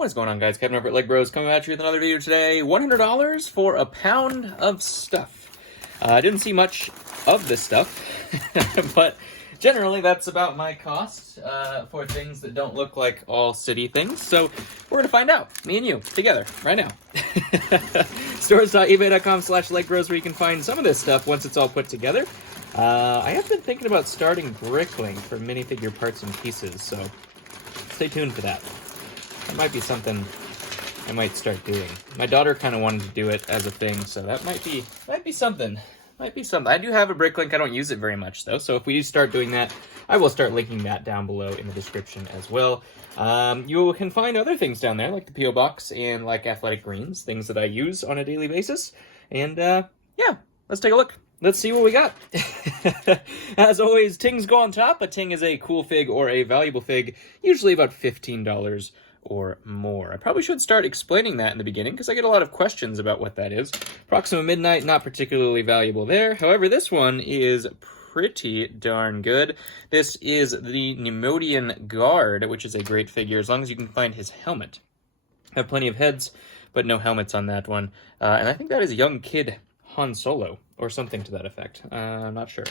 What is going on, guys? Kevin over at Leg Bros coming at you with another video today. $100 for a pound of stuff. I didn't see much of this stuff, but generally that's about my cost for things that don't look like all city things. So we're going to find out, me and you, together, right now. Stores.ebay.com/legbros where you can find some of this stuff once it's all put together. I have been thinking about starting brickling for minifigure parts and pieces, so stay tuned for that. That might be something I might start doing. My daughter kind of wanted to do it as a thing, so that might be something. Might be something. I do have a brick link. I don't use it very much, though, so if we do start doing that, I will start linking that down below in the description as well. You can find other things down there, like the P.O. Box and like athletic greens, things that I use on a daily basis. And, yeah, let's take a look. Let's see what we got. As always, tings go on top. A ting is a cool fig or a valuable fig, usually about $15 or more. I probably should start explaining that in the beginning because I get a lot of questions about what that is. Proxima Midnight, not particularly valuable there. However, this one is pretty darn good. This is the Nemodian Guard, which is a great figure as long as you can find his helmet. I have plenty of heads, but no helmets on that one. And I think that is a young kid Han Solo, or something to that effect. I'm not sure.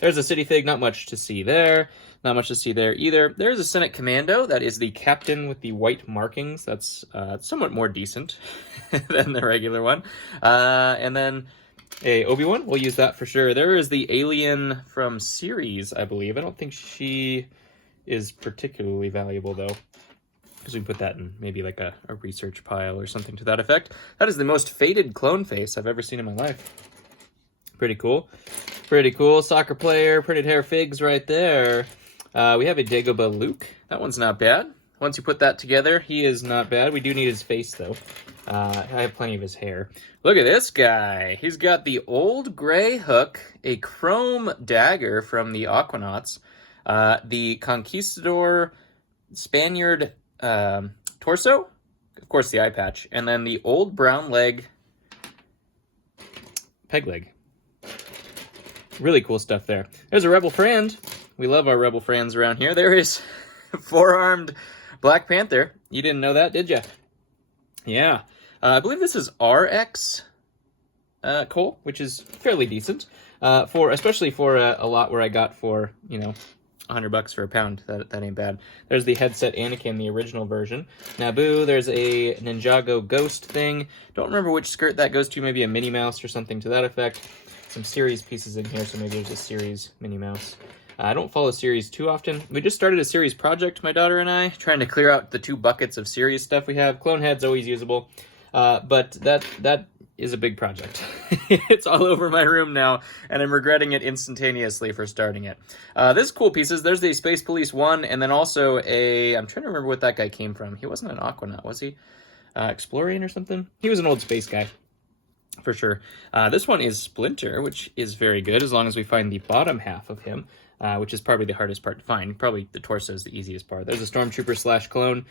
There's a city fig, not much to see there. Not much to see there either. There's a Senate Commando, that is the captain with the white markings. That's somewhat more decent than the regular one. And then a Obi-Wan, we'll use that for sure. There is the alien from series, I believe. I don't think she is particularly valuable, though, because we can put that in maybe like a research pile or something to that effect. That is the most faded clone face I've ever seen in my life. Pretty cool. Pretty cool. Soccer player, printed hair figs right there. We have a Dagobah Luke. That one's not bad. Once you put that together, he is not bad. We do need his face, though. I have plenty of his hair. Look at this guy. He's got the old gray hook, a chrome dagger from the Aquanauts, the Conquistador Spaniard torso, of course the eye patch, and then the old brown leg, peg leg. Really cool stuff there. There's a Rebel Friend. We love our Rebel Friends around here. There is four-armed Black Panther. You didn't know that, did you? Yeah. I believe this is RX Cole, which is fairly decent, especially for a lot where I got for, you know, $100 for a pound. That ain't bad. There's the headset Anakin, the original version. Naboo, there's a Ninjago Ghost thing. Don't remember which skirt that goes to, maybe a Minnie Mouse or something to that effect. Some series pieces in here, so maybe there's a series Minnie Mouse. I don't follow series too often. We just started a series project, my daughter and I, trying to clear out the 2 buckets of series stuff we have. Clone Head's always usable, but that is a big project. It's all over my room now, and I'm regretting it instantaneously for starting it. This cool pieces. There's the Space Police 1, and then also I'm trying to remember what that guy came from. He wasn't an Aquanaut, was he? Explorian or something? He was an old space guy, for sure. This one is Splinter, which is very good, as long as we find the bottom half of him, which is probably the hardest part to find. Probably the torso is the easiest part. There's a Stormtrooper / clone.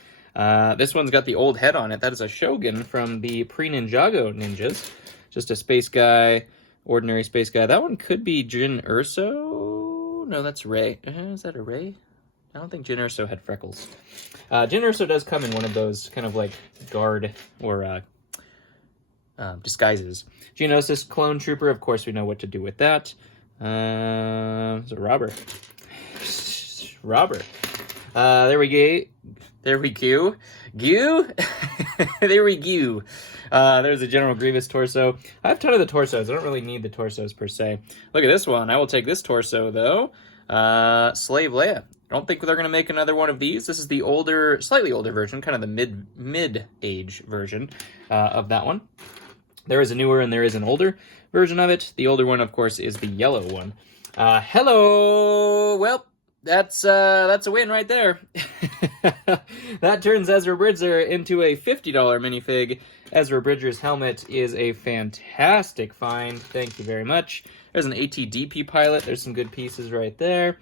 This one's got the old head on it. That is a Shogun from the pre-Ninjago ninjas. Just a space guy, ordinary space guy. That one could be Jyn Erso. No, that's Rey. Is that a Rey? I don't think Jyn Erso had freckles. Jyn Erso does come in one of those kind of like guard or disguises. Geonosis Clone Trooper, of course we know what to do with that. It's a robber. Robber. There we go. There we go. Goo? There we go. There's a General Grievous torso. I have a ton of the torsos. I don't really need the torsos per se. Look at this one. I will take this torso, though. Slave Leia. I don't think they're going to make another one of these. This is the older, slightly older version, kind of the mid-age version of that one. There is a newer and there is an older version of it. The older one, of course, is the yellow one. Hello! Well, that's a win right there. That turns Ezra Bridger into a $50 minifig. Ezra Bridger's helmet is a fantastic find. Thank you very much. There's an ATDP pilot. There's some good pieces right there.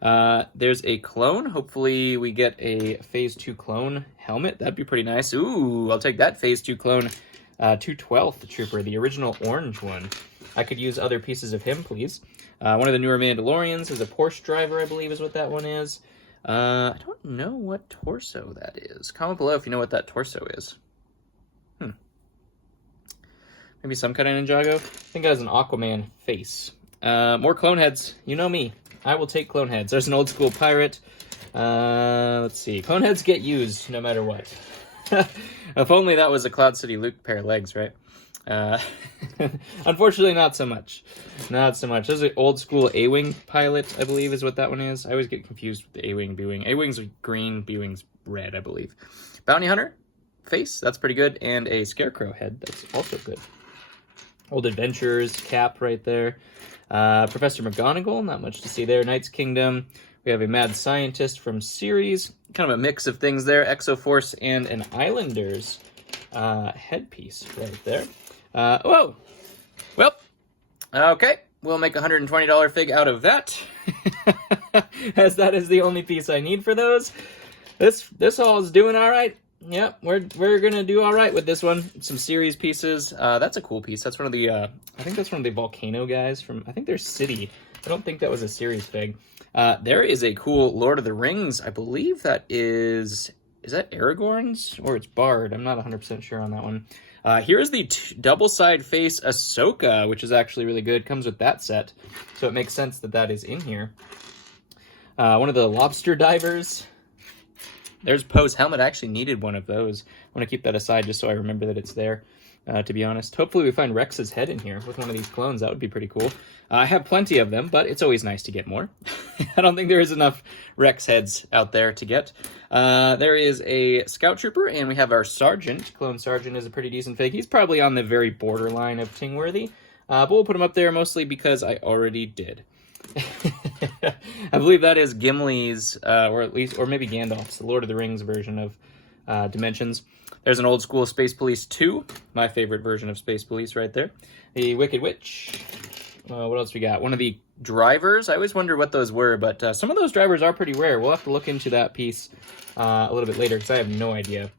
There's a clone. Hopefully we get a Phase 2 clone helmet. That'd be pretty nice. Ooh, I'll take that Phase 2 clone. 212th Trooper, the original orange one. I could use other pieces of him, please. One of the newer Mandalorians is a Porsche driver, I believe is what that one is. I don't know what torso that is. Comment below if you know what that torso is. Maybe some kind of Ninjago? I think it has an Aquaman face. More clone heads. You know me. I will take clone heads. There's an old school pirate. Let's see. Clone heads get used no matter what. If only that was a Cloud City Luke pair of legs, right? Unfortunately, not so much. Not so much. There's an old school A-Wing pilot, I believe is what that one is. I always get confused with the A-Wing, B-Wing. A-Wing's green, B-Wing's red, I believe. Bounty Hunter face, that's pretty good. And a Scarecrow head, that's also good. Old Adventures cap right there. Professor McGonagall, not much to see there. Knight's Kingdom. We have a Mad Scientist from series. Kind of a mix of things there. Exoforce and an Islanders headpiece right there. Whoa! Well, okay. We'll make a $120 fig out of that. As that is the only piece I need for those. This haul is doing all right. Yep, we're gonna do all right with this one. Some series pieces. That's a cool piece. That's one of the I think that's one of the volcano guys from, I think they're City. I don't think that was a series fig. There is a cool Lord of the Rings. I believe that is that Aragorn's or it's Bard? I'm not 100% sure on that one. Here's the double side face Ahsoka, which is actually really good. Comes with that set, so it makes sense that that is in here. One of the lobster divers. There's Poe's helmet. I actually needed one of those. I want to keep that aside just so I remember that it's there, to be honest. Hopefully we find Rex's head in here with one of these clones. That would be pretty cool. I have plenty of them, but it's always nice to get more. I don't think there is enough Rex heads out there to get. There is a Scout Trooper, and we have our Sergeant. Clone Sergeant is a pretty decent fig. He's probably on the very borderline of Tingworthy, but we'll put him up there mostly because I already did. I believe that is Gimli's, or maybe Gandalf's, the Lord of the Rings version of Dimensions. There's an old school Space Police 2, my favorite version of Space Police right there. The Wicked Witch. What else we got? One of the drivers. I always wonder what those were, but some of those drivers are pretty rare. We'll have to look into that piece a little bit later because I have no idea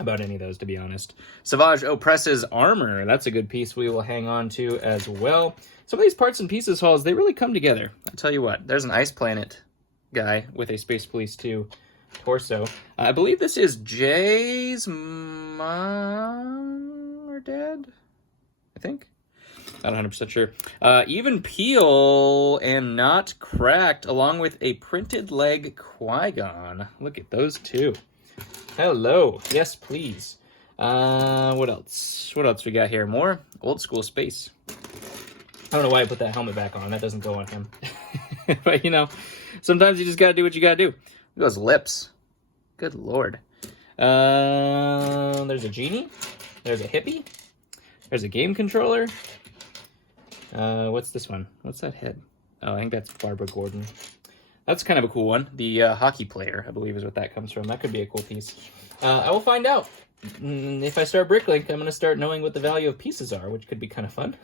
about any of those, to be honest. Savage Opress's armor. That's a good piece we will hang on to as well. Some of these parts and pieces hauls, they really come together. I'll tell you what. There's an Ice Planet guy with a Space Police 2 torso. I believe this is Jay's mom or dad, I think. Not 100% sure. Even Peel and Not Cracked, along with a printed leg Qui-Gon. Look at those two. Hello. Yes, please. What else? What else we got here? More old school space. I don't know why I put that helmet back on. That doesn't go on him. But, you know, sometimes you just gotta do what you gotta do. Look at those lips. Good lord. There's a genie. There's a hippie. There's a game controller. What's this one? What's that head? Oh, I think that's Barbara Gordon. That's kind of a cool one. The hockey player, I believe, is what that comes from. That could be a cool piece. I will find out. If I start Bricklink, I'm going to start knowing what the value of pieces are, which could be kind of fun.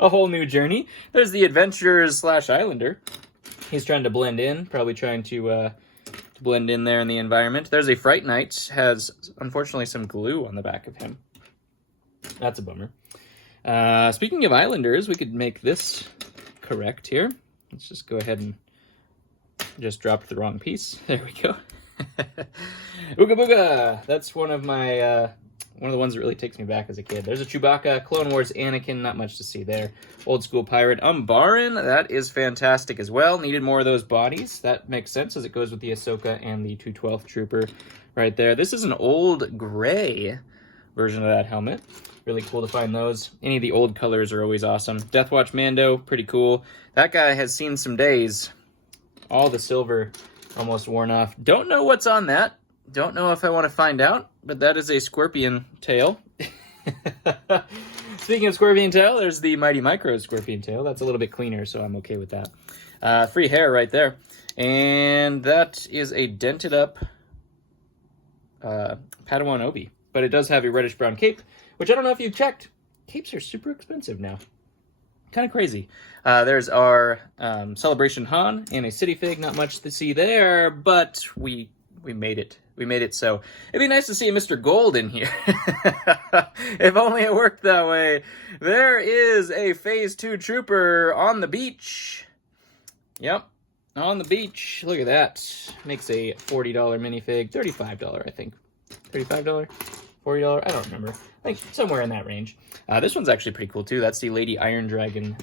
A whole new journey. There's the Adventurers / Islander. He's trying to blend in, probably trying to blend in there in the environment. There's a Fright Knight. Has, unfortunately, some glue on the back of him. That's a bummer. Speaking of Islanders, we could make this correct here. Let's just go ahead and just drop the wrong piece. There we go. Ooga Booga! That's one of my, one of the ones that really takes me back as a kid. There's a Chewbacca, Clone Wars Anakin, not much to see there. Old school pirate Umbaran, that is fantastic as well. Needed more of those bodies. That makes sense as it goes with the Ahsoka and the 212th Trooper right there. This is an old gray version of that helmet. Really cool to find those. Any of the old colors are always awesome. Deathwatch Mando, pretty cool. That guy has seen some days. All the silver almost worn off. Don't know what's on that. Don't know if I want to find out, but that is a scorpion tail. Speaking of scorpion tail, there's the Mighty Micro scorpion tail. That's a little bit cleaner, so I'm okay with that. Free hair right there. And that is a dented up Padawan Obi. But it does have a reddish brown cape, which I don't know if you've checked. Capes are super expensive now. Kind of crazy. There's our Celebration Han and a City Fig. Not much to see there, but we made it. We made it so. It'd be nice to see a Mr. Gold in here. If only it worked that way. There is a Phase 2 Trooper on the beach. Yep. on the beach. Look at that. Makes a $40 minifig. $35, I think. $35? $40? I don't remember. I think somewhere in that range. This one's actually pretty cool, too. That's the Lady Iron Dragon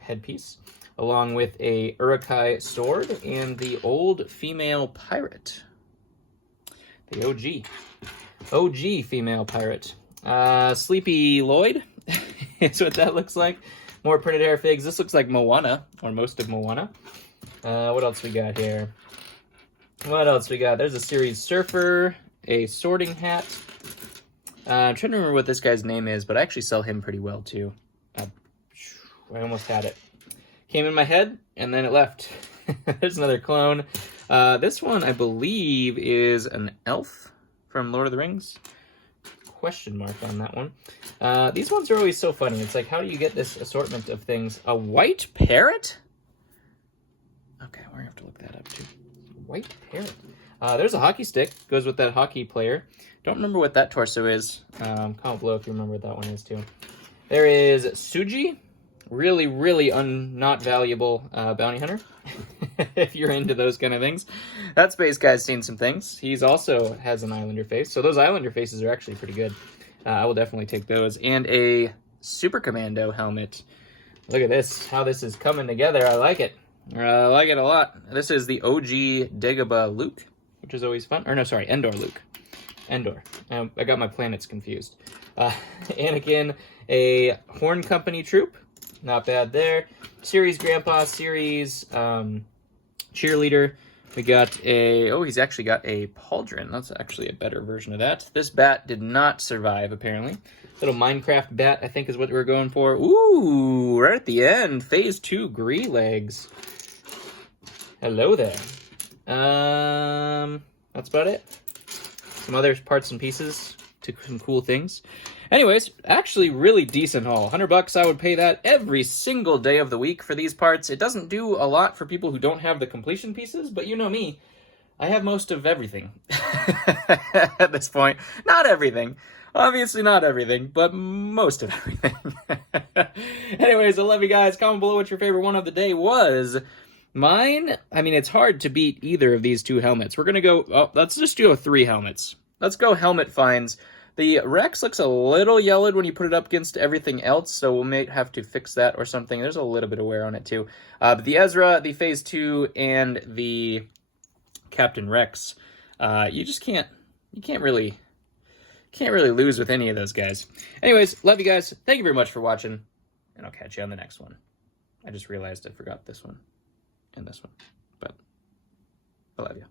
headpiece, along with a Urukai sword and the old female pirate. The OG. OG female pirate. Sleepy Lloyd is what that looks like. More printed hair figs. This looks like Moana, or most of Moana. What else we got here? What else we got? There's a series surfer, a sorting hat. I'm trying to remember what this guy's name is, but I actually sell him pretty well, too. I almost had it. Came in my head, and then it left. There's another clone. This one, I believe, is an elf from Lord of the Rings. Question mark on that one. These ones are always so funny. It's like, how do you get this assortment of things? A white parrot? Okay, we're gonna have to look that up too. White parrot. There's a hockey stick. Goes with that hockey player. Don't remember what that torso is. Comment below if you remember what that one is too. There is Suji. Really, really not valuable bounty hunter. If you're into those kind of things. That space guy's seen some things. He's also has an Islander face. So those Islander faces are actually pretty good. I will definitely take those. And a Super Commando helmet. Look at this. How this is coming together. I like it. I like it a lot. This is the OG Dagobah Luke, which is always fun. Or no, sorry, Endor Luke. Endor. I got my planets confused. Anakin, a Horn Company troop. Not bad there. Series Grandpa, series cheerleader. We got a... Oh, he's actually got a pauldron. That's actually a better version of that. This bat did not survive, apparently. Little Minecraft bat, I think, is what we're going for. Ooh, right at the end. Phase 2 Gree legs. Hello there. That's about it. Some other parts and pieces to some cool things. Anyways, actually really decent haul. $100, I would pay that every single day of the week for these parts. It doesn't do a lot for people who don't have the completion pieces, but you know me. I have most of everything at this point. Not everything. Obviously not everything, but most of everything. Anyways, I love you guys. Comment below what your favorite one of the day was. Mine, I mean, it's hard to beat either of these two helmets. We're going to go, let's just do 3 helmets. Let's go helmet finds. The Rex looks a little yellowed when you put it up against everything else, so we may have to fix that or something. There's a little bit of wear on it too. But the Ezra, the Phase 2, and the Captain Rex, you just can't really lose with any of those guys. Anyways, love you guys. Thank you very much for watching, and I'll catch you on the next one. I just realized I forgot this one and this one, but I love you.